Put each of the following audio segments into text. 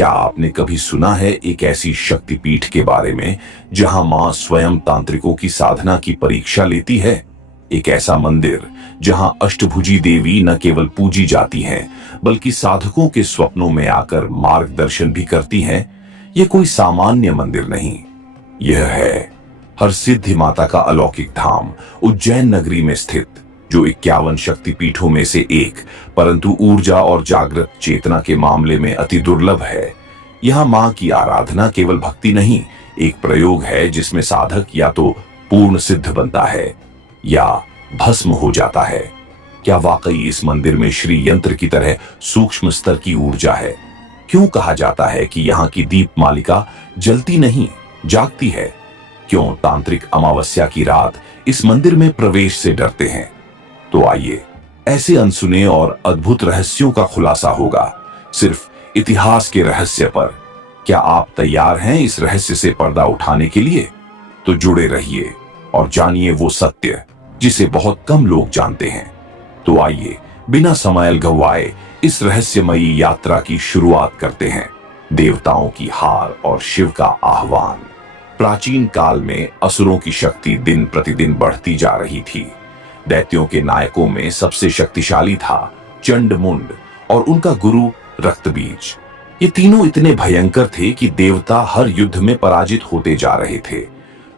क्या आपने कभी सुना है एक ऐसी शक्तिपीठ के बारे में जहां मां स्वयं तांत्रिकों की साधना की परीक्षा लेती है? एक ऐसा मंदिर जहां अष्टभुजी देवी न केवल पूजी जाती हैं, बल्कि साधकों के स्वप्नों में आकर मार्गदर्शन भी करती हैं। यह कोई सामान्य मंदिर नहीं, यह है हरसिद्धि माता का अलौकिक धाम, उज्जैन नगरी में स्थित, जो 51 शक्तिपीठों में से एक, परंतु ऊर्जा और जागृत चेतना के मामले में अति दुर्लभ है। यहाँ मां की आराधना केवल भक्ति नहीं, एक प्रयोग है जिसमें साधक या तो पूर्ण सिद्ध बनता है या भस्म हो जाता है। क्या वाकई इस मंदिर में श्री यंत्र की तरह सूक्ष्म स्तर की ऊर्जा है? क्यों कहा जाता है कि यहाँ की दीप मालिका जलती नहीं, जागती है? क्यों तांत्रिक अमावस्या की रात इस मंदिर में प्रवेश से डरते हैं? तो आइए, ऐसे अनसुने और अद्भुत रहस्यों का खुलासा होगा, सिर्फ इतिहास के रहस्य पर। क्या आप तैयार हैं इस रहस्य से पर्दा उठाने के लिए? तो जुड़े रहिए और जानिए वो सत्य जिसे बहुत कम लोग जानते हैं। तो आइए, बिना समय गंवाए इस रहस्यमयी यात्रा की शुरुआत करते हैं। देवताओं की हार और शिव का आह्वान। प्राचीन काल में असुरों की शक्ति दिन प्रतिदिन बढ़ती जा रही थी। दैत्यों के नायकों में सबसे शक्तिशाली था चंडमुंड और उनका गुरु रक्तबीज। ये तीनों इतने भयंकर थे कि देवता हर युद्ध में पराजित होते जा रहे थे।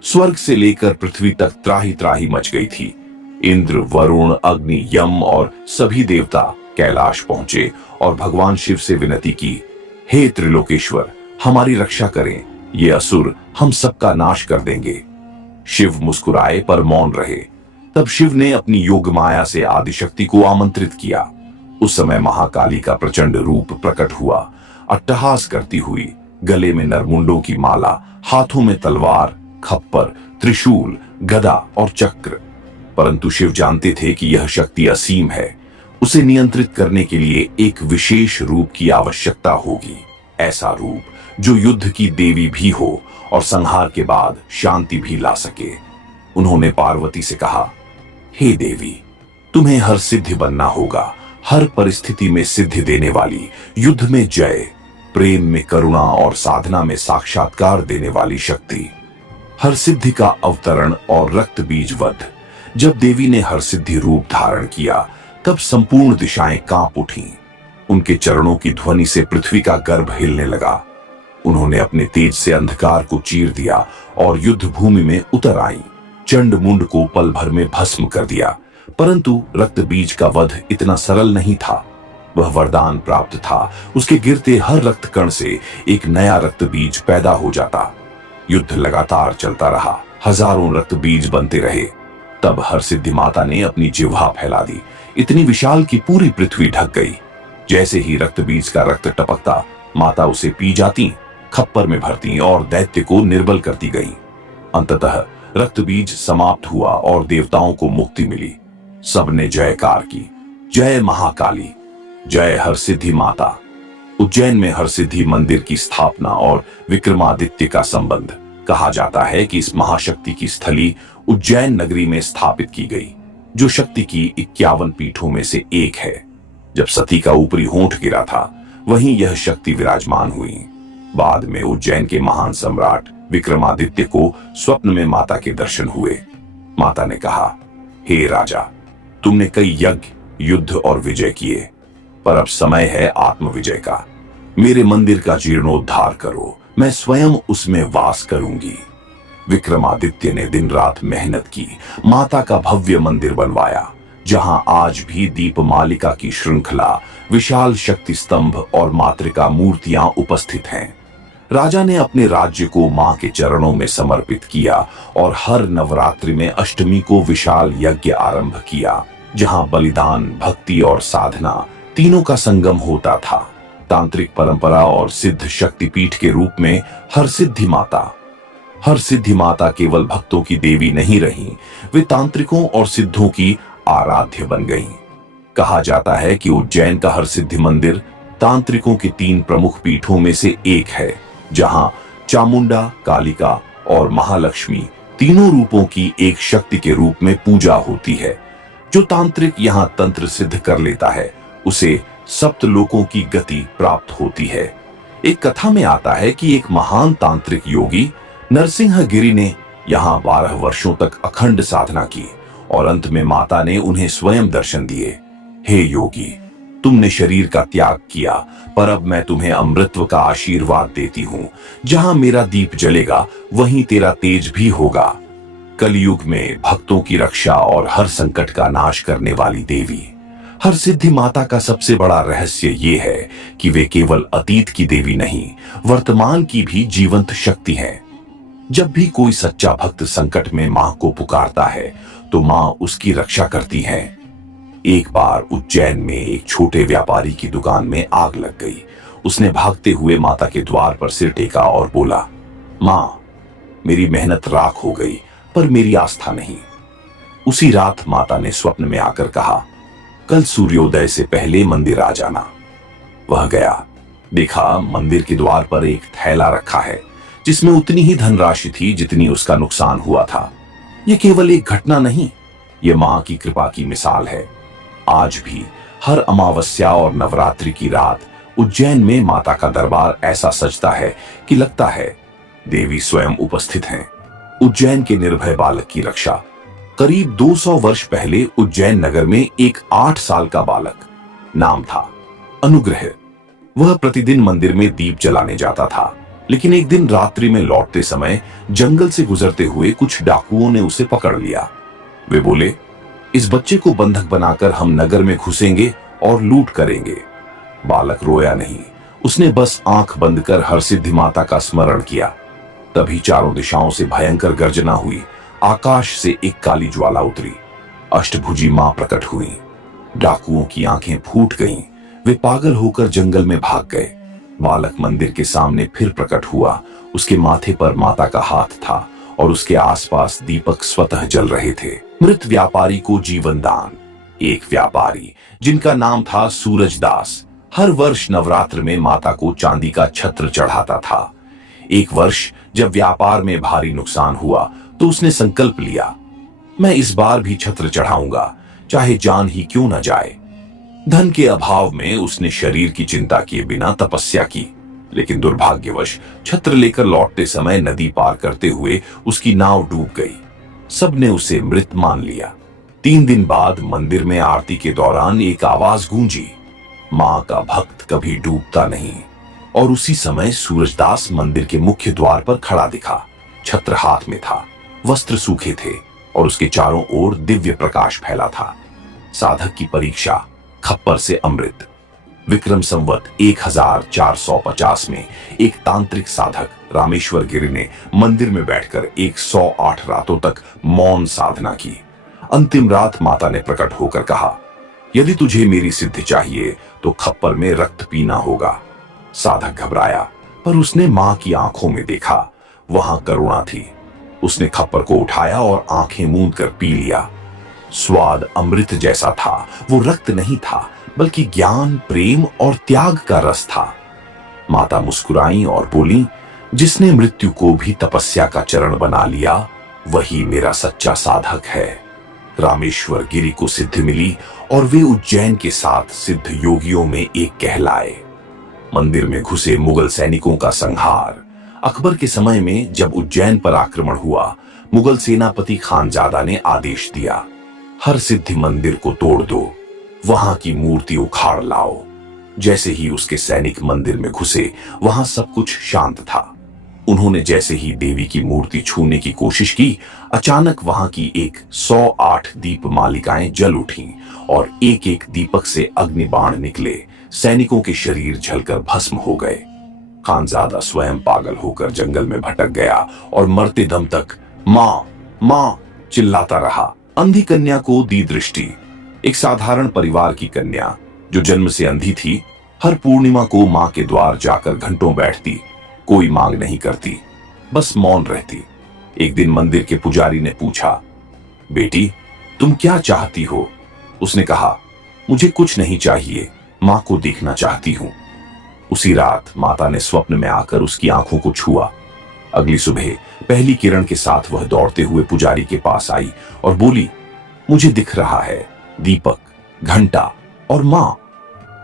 स्वर्ग से लेकर पृथ्वी तक त्राही त्राही मच गई थी। इंद्र, वरुण, अग्नि, यम और सभी देवता कैलाश पहुंचे और भगवान शिव से विनती की, हे त्रिलोकेश्वर, हमारी रक्षा करें, ये असुर हम सबका नाश कर देंगे। शिव मुस्कुराए पर मौन रहे। तब शिव ने अपनी योग माया से आदिशक्ति को आमंत्रित किया। उस समय महाकाली का प्रचंड रूप प्रकट हुआ, अट्टहास करती हुई, गले में नरमुंडों की माला, हाथों में तलवार, खप्पर, त्रिशूल, गदा और चक्र। परंतु शिव जानते थे कि यह शक्ति असीम है। उसे नियंत्रित करने के लिए एक विशेष रूप की आवश्यकता होगी, ऐसा रूप जो युद्ध की देवी भी हो और संहार के बाद शांति भी ला सके। उन्होंने पार्वती से कहा, हे देवी, तुम्हें हर सिद्धि बनना होगा, हर परिस्थिति में सिद्धि देने वाली, युद्ध में जय, प्रेम में करुणा और साधना में साक्षात्कार देने वाली शक्ति। हर सिद्धि का अवतरण और रक्त बीज वध। जब देवी ने हर सिद्धि रूप धारण किया, तब संपूर्ण दिशाएं कांप उठीं। उनके चरणों की ध्वनि से पृथ्वी का गर्भ हिलने लगा। उन्होंने अपने तेज से अंधकार को चीर दिया और युद्ध भूमि में उतर आई। चंडमुंड को पल भर में भस्म कर दिया। परंतु रक्त बीज का वध इतना सरल नहीं था। वह वरदान प्राप्त था, उसके गिरते हर रक्त कण से एक नया रक्त बीज पैदा हो जाता। युद्ध लगातार चलता रहा, हजारों रक्त बीज बनते रहे। तब हरसिद्धि माता ने अपनी जिह्वा फैला दी, इतनी विशाल कि पूरी पृथ्वी ढक गई। जैसे ही रक्त बीज का रक्त टपकता, माता उसे पी जाती, खप्पर में भरती और दैत्य को निर्बल करती गई। अंततः रक्त बीज समाप्त हुआ और देवताओं को मुक्ति मिली। सबने जयकार की, जय महाकाली, जय हरसिद्धि माता। उज्जैन में हरसिद्धि मंदिर की स्थापना और विक्रमादित्य का संबंध। कहा जाता है कि इस महाशक्ति की स्थली उज्जैन नगरी में स्थापित की गई, जो शक्ति की 51 पीठों में से एक है। जब सती का ऊपरी होंठ गिरा था, वहीं यह शक्ति विराजमान हुई। बाद में उज्जैन के महान सम्राट विक्रमादित्य को स्वप्न में माता के दर्शन हुए। माता ने कहा, हे राजा, तुमने कई यज्ञ, युद्ध और विजय किए, पर अब समय है आत्मविजय का। मेरे मंदिर का जीर्णोद्धार करो, मैं स्वयं उसमें वास करूंगी। विक्रमादित्य ने दिन रात मेहनत की, माता का भव्य मंदिर बनवाया, जहां आज भी दीपमालिका की श्रृंखला, विशाल शक्ति स्तंभ और मातृका मूर्तियां उपस्थित हैं। राजा ने अपने राज्य को मां के चरणों में समर्पित किया और हर नवरात्रि में अष्टमी को विशाल यज्ञ आरंभ किया, जहां बलिदान, भक्ति और साधना तीनों का संगम होता था। तांत्रिक परंपरा और सिद्ध शक्तिपीठ के रूप में हरसिद्धि माता केवल भक्तों की देवी नहीं रही, वे तांत्रिकों और सिद्धों की आराध्य बन गईं। कहा जाता है कि उज्जैन का हरसिद्धि मंदिर तांत्रिकों की 3 प्रमुख पीठों में से एक है, जहां चामुंडा, कालिका और महालक्ष्मी तीनों रूपों की एक शक्ति के रूप में पूजा होती है। जो तांत्रिक यहां तंत्र सिद्ध कर लेता है, उसे सप्त लोकों की गति प्राप्त होती है। एक कथा में आता है कि एक महान तांत्रिक योगी नरसिंहगिरी ने यहाँ 12 वर्षों तक अखंड साधना की और अंत में माता ने उन्हें स्वयं दर्शन दिए। हे योगी, तुमने शरीर का त्याग किया, पर अब मैं तुम्हें अमृतत्व का आशीर्वाद देती हूँ। जहां मेरा दीप जलेगा वहीं तेरा तेज भी होगा। कलयुग में भक्तों की रक्षा और हर संकट का नाश करने वाली देवी हर सिद्धि माता का सबसे बड़ा रहस्य ये है कि वे केवल अतीत की देवी नहीं, वर्तमान की भी जीवंत शक्ति हैं। जब भी कोई सच्चा भक्त संकट में मां को पुकारता है तो मां उसकी रक्षा करती है। एक बार उज्जैन में एक छोटे व्यापारी की दुकान में आग लग गई। उसने भागते हुए माता के द्वार पर सिर टेका और बोला, मां, मेरी मेहनत राख हो गई, पर मेरी आस्था नहीं। उसी रात माता ने स्वप्न में आकर कहा, कल सूर्योदय से पहले मंदिर आ जाना। वह गया। देखा, मंदिर के द्वार पर एक थैला रखा है जिसमें उतनी ही धनराशि थी जितनी उसका नुकसान हुआ था। यह केवल एक घटना नहीं, यह मां की कृपा की मिसाल है। आज भी हर अमावस्या और नवरात्रि की रात उज्जैन में माता का दरबार ऐसा सजता है कि लगता है देवी स्वयं उपस्थित हैं। उज्जैन के निर्भय बालक की रक्षा। करीब 200 वर्ष पहले उज्जैन नगर में एक 8 साल का बालक, नाम था अनुग्रह। वह प्रतिदिन मंदिर में दीप जलाने जाता था, लेकिन एक दिन रात्रि में लौटते समय जंगल से गुजरते हुए कुछ डाकुओं ने उसे पकड़ लिया। वे बोले, इस बच्चे को बंधक बनाकर हम नगर में घुसेंगे और लूट करेंगे। बालक रोया नहीं, उसने बस आंख बंद कर हरसिद्धि माता का स्मरण किया। तभी चारों दिशाओं से भयंकर गर्जना हुई। आकाश से एक काली ज्वाला उतरी। अष्टभुजी मां प्रकट हुई। डाकुओं की आंखें फूट गईं। वे पागल होकर जंगल में भाग गए। बालक मंदिर के सामने फिर प्रकट हुआ। उसके माथे पर माता का हाथ था और उसके आसपास दीपक स्वतः जल रहे थे। मृत व्यापारी को जीवन दान। एक व्यापारी जिनका नाम था सूरजदास हर वर्ष नवरात्र में माता को चांदी का छत्र चढ़ाता था। एक वर्ष जब व्यापार में भारी नुकसान हुआ तो उसने संकल्प लिया, मैं इस बार भी छत्र चढ़ाऊंगा, चाहे जान ही क्यों न जाए। धन के अभाव में उसने शरीर की चिंता किए बिना तपस्या की, लेकिन दुर्भाग्यवश छत्र लेकर लौटते समय नदी पार करते हुए उसकी नाव डूब गई। सबने उसे मृत मान लिया। 3 दिन बाद मंदिर में आरती के दौरान एक आवाज गूंजी, मां का भक्त कभी डूबता नहीं। और उसी समय सूरजदास मंदिर के मुख्य द्वार पर खड़ा दिखा। छत्र हाथ में था, वस्त्र सूखे थे और उसके चारों ओर दिव्य प्रकाश फैला था। साधक की परीक्षा, खप्पर से अमृत। विक्रम संवत 1450 में एक तांत्रिक साधक रामेश्वर गिरी ने मंदिर में बैठकर 108 रातों तक मौन साधना की। अंतिम रात माता ने प्रकट होकर कहा, यदि तुझे मेरी सिद्धि चाहिए तो खप्पर में रक्त पीना होगा। साधक घबराया, पर उसने मां की आंखों में देखा, वहां करुणा थी। उसने खप्पर को उठाया और आंखें मूंद कर पी लिया। स्वाद अमृत जैसा था। वो रक्त नहीं था, बल्कि ज्ञान, प्रेम और त्याग का रस था। माता मुस्कुराई और बोली, जिसने मृत्यु को भी तपस्या का चरण बना लिया, वही मेरा सच्चा साधक है। रामेश्वर गिरी को सिद्धि मिली और वे उज्जैन के 7 सिद्ध योगियों में एक कहलाए। मंदिर में घुसे मुगल सैनिकों का संहार। अकबर के समय में जब उज्जैन पर आक्रमण हुआ, मुगल सेनापति खानजादा ने आदेश दिया, हर सिद्धि मंदिर को तोड़ दो, वहां की मूर्ति उखाड़ लाओ। जैसे ही उसके सैनिक मंदिर में घुसे, वहां सब कुछ शांत था। उन्होंने जैसे ही देवी की मूर्ति छूने की कोशिश की, अचानक वहां की एक 108 दीप मालिकाएं जल उठीं और एक एक दीपक से अग्निबाण निकले। सैनिकों के शरीर जलकर भस्म हो गए। खानजादा स्वयं पागल होकर जंगल में भटक गया और मरते दम तक मां मां चिल्लाता रहा। अंधी कन्या को दी दृष्टि। एक साधारण परिवार की कन्या जो जन्म से अंधी थी, हर पूर्णिमा को मां के द्वार जाकर घंटों बैठती, कोई मांग नहीं करती, बस मौन रहती। एक दिन मंदिर के पुजारी ने पूछा, बेटी तुम क्या चाहती हो? उसने कहा, मुझे कुछ नहीं चाहिए, मां को देखना चाहती हूं। उसी रात माता ने स्वप्न में आकर उसकी आंखों को छुआ। अगली सुबह पहली किरण के साथ वह दौड़ते हुए पुजारी के पास आई और बोली, मुझे दिख रहा है दीपक, घंटा और मां।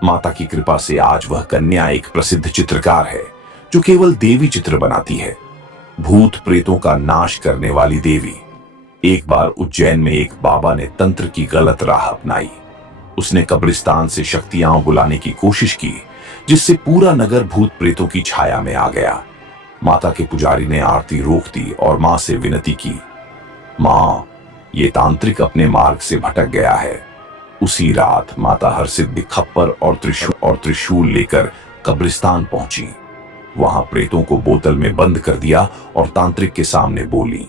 माता की कृपा से आज वह कन्या एक प्रसिद्ध चित्रकार है जो केवल देवी चित्र बनाती है, भूत प्रेतों का नाश करने वाली देवी। एक बार उज्जैन में एक बाबा ने तंत्र की गलत राह अपनाई। उसने कब्रिस्तान से शक्तियां बुलाने की कोशिश की, जिससे पूरा नगर भूत प्रेतों की छाया में आ गया। माता के पुजारी ने आरती रोक दी और मां से विनती की, मां, ये तांत्रिक अपने मार्ग से भटक गया है। उसी रात माता हरसिद्धि खप्पर और त्रिशूल लेकर कब्रिस्तान पहुंची। वहां प्रेतों को बोतल में बंद कर दिया और तांत्रिक के सामने बोली,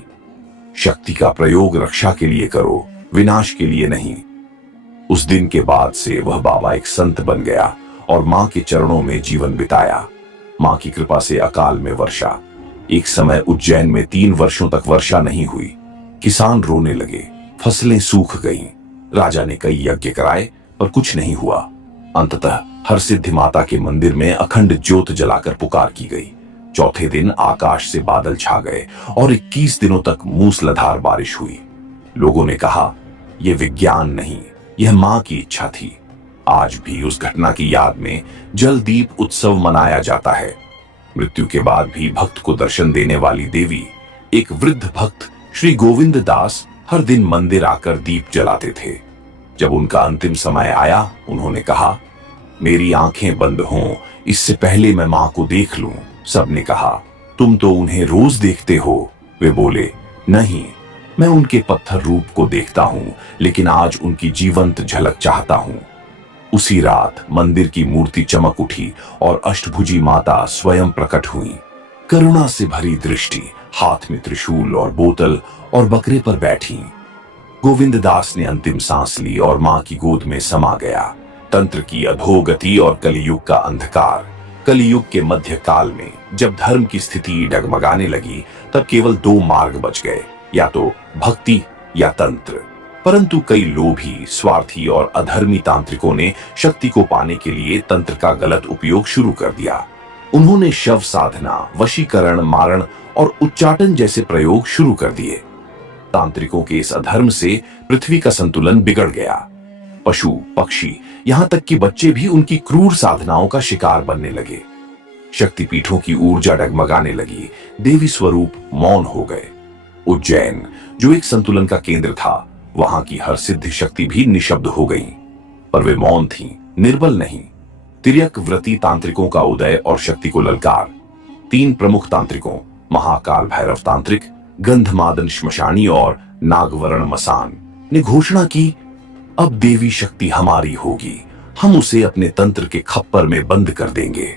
शक्ति का प्रयोग रक्षा के लिए करो, विनाश के लिए नहीं। उस दिन के बाद से वह बाबा एक संत बन गया और मां के चरणों में जीवन बिताया। मां की कृपा से अकाल में वर्षा। एक समय उज्जैन में 3 वर्षों तक वर्षा नहीं हुई। किसान रोने लगे, फसलें सूख गईं। राजा ने कई यज्ञ कराए पर कुछ नहीं हुआ। अंततः हरसिद्धि माता के मंदिर में अखंड ज्योत जलाकर पुकार की गई। चौथे दिन आकाश से बादल छा गए और 21 दिनों तक मूसलाधार बारिश हुई। लोगों ने कहा, यह विज्ञान नहीं, यह मां की इच्छा थी। आज भी उस घटना की याद में जल दीप उत्सव मनाया जाता है। मृत्यु के बाद भी भक्त को दर्शन देने वाली देवी। एक वृद्ध भक्त श्री गोविंद दास हर दिन मंदिर आकर दीप जलाते थे। जब उनका अंतिम समय आया, उन्होंने कहा, मेरी आंखें बंद हों इससे पहले मैं मां को देख लूं। सबने कहा, तुम तो उन्हें रोज देखते हो। वे बोले, नहीं, मैं उनके पत्थर रूप को देखता हूं, लेकिन आज उनकी जीवंत झलक चाहता हूं। उसी रात मंदिर की मूर्ति चमक उठी और अष्टभुजी माता स्वयं प्रकट हुई। करुणा से भरी दृष्टि, हाथ में त्रिशूल और बोतल और बकरे पर बैठी। गोविंद दास ने अंतिम सांस ली और मां की गोद में समा गया। तंत्र की अधोगति और कलियुग का अंधकार। कलियुग के मध्य काल में जब धर्म की स्थिति डगमगाने लगी, तब केवल 2 मार्ग बच गए, या तो भक्ति या तंत्र। परंतु कई लोभी, स्वार्थी और अधर्मी तांत्रिकों ने शक्ति को पाने के लिए तंत्र का गलत उपयोग शुरू कर दिया। उन्होंने शव साधना, वशीकरण, मारण और उच्चाटन जैसे प्रयोग शुरू कर दिए। तांत्रिकों के इस अधर्म से पृथ्वी का संतुलन बिगड़ गया। पशु, पक्षी, यहां तक कि बच्चे भी उनकी क्रूर साधनाओं का शिकार बनने लगे। शक्तिपीठों की ऊर्जा डगमगाने लगी। देवी स्वरूप मौन हो गए। उज्जैन, जो एक संतुलन का केंद्र था, वहां की हर सिद्ध शक्ति भी निशब्द हो गई। पर वे मौन थीं, निर्बल नहीं। तिर्यक व्रती तांत्रिकों का उदय और शक्ति को ललकार। 3 प्रमुख तांत्रिकों, महाकाल भैरव तांत्रिक, गंधमादन श्मशानी और नागवर्ण मसान, ने घोषणा की, अब देवी शक्ति हमारी होगी, हम उसे अपने तंत्र के खप्पर में बंद कर देंगे।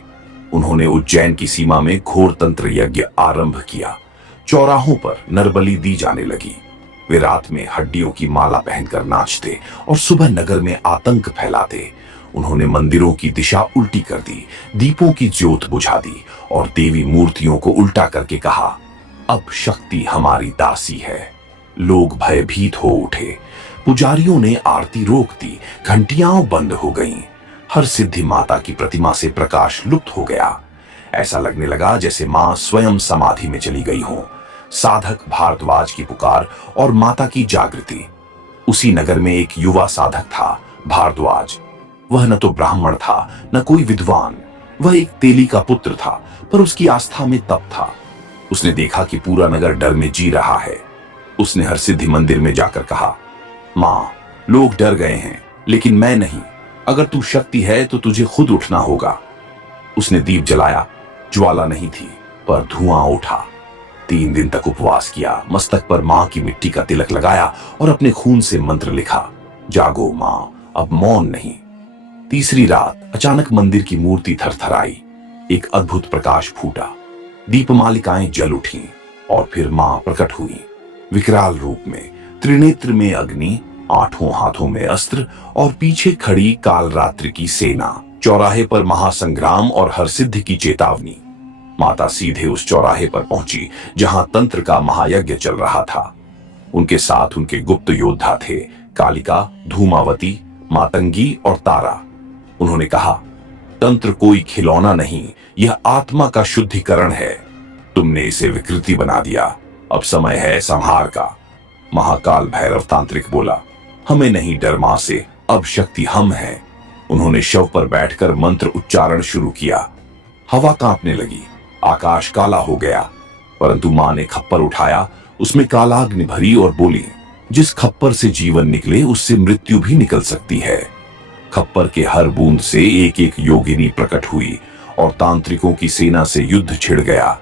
उन्होंने उज्जैन की सीमा में घोर तंत्र यज्ञ आरंभ किया। चौराहों पर नरबलि दी जाने लगी। वे रात में हड्डियों की माला पहनकर नाचते और सुबह नगर में आतंक फैलाते। उन्होंने मंदिरों की दिशा उल्टी कर दी, दीपों की ज्योत बुझा दी और देवी मूर्तियों को उल्टा करके कहा, अब शक्ति हमारी दासी है। लोग भयभीत हो उठे। पुजारियों ने आरती रोक दी, घंटियां बंद हो गईं। हर सिद्धि माता की प्रतिमा से प्रकाश लुप्त हो गया। ऐसा लगने लगा जैसे मां स्वयं समाधि में चली गई हो। साधक भारद्वाज की पुकार और माता की जागृति। उसी नगर में एक युवा साधक था, भारद्वाज। वह न तो ब्राह्मण था, न कोई विद्वान। वह एक तेली का पुत्र था, पर उसकी आस्था में तप था। उसने देखा कि पूरा नगर डर में जी रहा है। उसने हरसिद्धि मंदिर में जाकर कहा, मां, लोग डर गए हैं, लेकिन मैं नहीं। अगर तू शक्ति है तो तुझे खुद उठना होगा। उसने दीप जलाया। ज्वाला नहीं थी, पर धुआं उठा। 3 दिन तक उपवास किया, मस्तक पर मां की मिट्टी का तिलक लगाया और अपने खून से मंत्र लिखा, जागो मां, अब मौन नहीं। तीसरी रात अचानक मंदिर की मूर्ति थरथराई। एक अद्भुत प्रकाश फूटा। दीपमालिकाएं जल उठीं और फिर मां प्रकट हुई, विकराल रूप में, त्रिनेत्र में अग्नि, 8 हाथों में अस्त्र और पीछे खड़ी कालरात्रि की सेना। चौराहे पर महासंग्राम और हरसिद्धि की चेतावनी। माता सीधे उस चौराहे पर पहुंची जहां तंत्र का महायज्ञ चल रहा था। उनके साथ उनके गुप्त योद्धा थे, कालिका, धूमावती, मातंगी और तारा। उन्होंने कहा, तंत्र कोई खिलौना नहीं, यह आत्मा का शुद्धिकरण है। तुमने इसे विकृति बना दिया, अब समय है संहार का। महाकाल भैरव तांत्रिक बोला, हमें नहीं डर मां से, अब शक्ति हम हैं। उन्होंने शव पर बैठकर मंत्र उच्चारण शुरू किया। हवा कांपने लगी, आकाश काला हो गया, परंतु मां ने खप्पर उठाया, उसमें कालाग्नि भरी और बोली, जिस खप्पर से जीवन निकले उससे मृत्यु भी निकल सकती है। खप्पर के हर बूंद से एक एक योगिनी प्रकट हुई और तांत्रिकों की सेना से युद्ध छिड़ गया।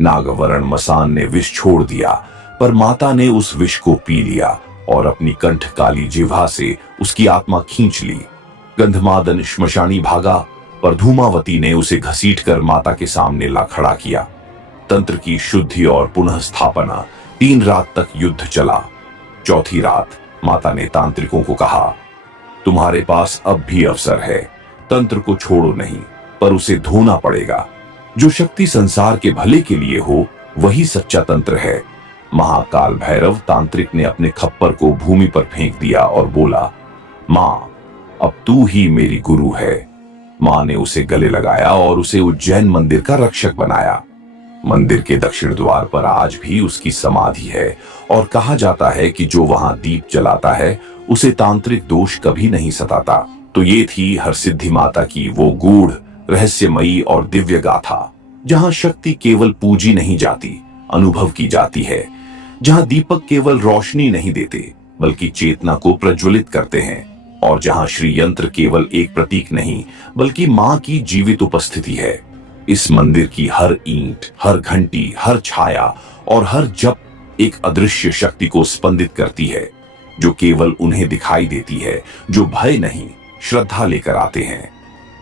नागवर्ण मसान ने विष छोड़ दिया, पर माता ने उस विष को पी लिया और अपनी कंठ काली जिह्वा से उसकी आत्मा खींच ली। गंधमादन श्मशानी भागा, पर धूमावती ने उसे घसीटकर माता के सामने ला खड़ा किया। तंत्र की शुद्धि और पुनः स्थापना 3 रात तक युद्ध चला। चौथी रात माता ने तांत्रिकों को कहा, तुम्हारे पास अब भी अवसर है, तंत्र को छोड़ो नहीं, पर उसे धोना पड़ेगा। जो शक्ति संसार के भले के लिए हो वही सच्चा तंत्र है। महाकाल भैरव तांत्रिक ने अपने खप्पर को भूमि पर फेंक दिया और बोला, मां, अब तू ही मेरी गुरु है। मां ने उसे गले लगाया और उसे उज्जैन मंदिर का रक्षक बनाया। मंदिर के दक्षिण द्वार पर आज भी उसकी समाधि है और कहा जाता है कि जो वहां दीप जलाता है उसे तांत्रिक दोष कभी नहीं सताता। तो ये थी हरसिद्धि माता की वो गूढ़, रहस्यमयी और दिव्य गाथा, जहां शक्ति केवल पूजी नहीं जाती, अनुभव की जाती है। जहां दीपक केवल रोशनी नहीं देते बल्कि चेतना को प्रज्वलित करते हैं, और जहां श्री यंत्र केवल एक प्रतीक नहीं बल्कि मां की जीवित उपस्थिति है। इस मंदिर की हर ईंट, हर घंटी, हर छाया और हर जप एक अदृश्य शक्ति को स्पंदित करती है, जो केवल उन्हें दिखाई देती है जो भय नहीं, श्रद्धा लेकर आते हैं।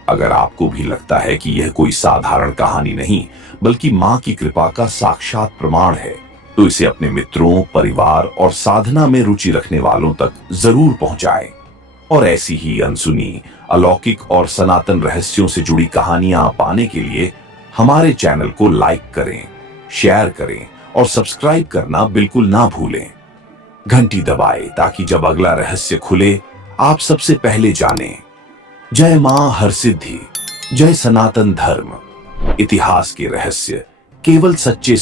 अगर आपको भी लगता है कि यह कोई साधारण कहानी नहीं बल्कि मां की कृपा का साक्षात प्रमाण है, तो इसे अपने मित्रों, परिवार और साधना में रुचि रखने वालों तक जरूर पहुंचाएं। और ऐसी ही अनसुनी, अलौकिक और सनातन रहस्यों से जुड़ी कहानियां पाने के लिए हमारे चैनल को लाइक करें, शेयर करें और सब्सक्राइब करना बिल्कुल ना भूलें। घंटी दबाएं ताकि जब अगला रहस्य खुले आप सबसे पहले जानें। जय मां हरसिद्धि, जय सनातन धर्म। इतिहास के रहस्य केवल सच्चे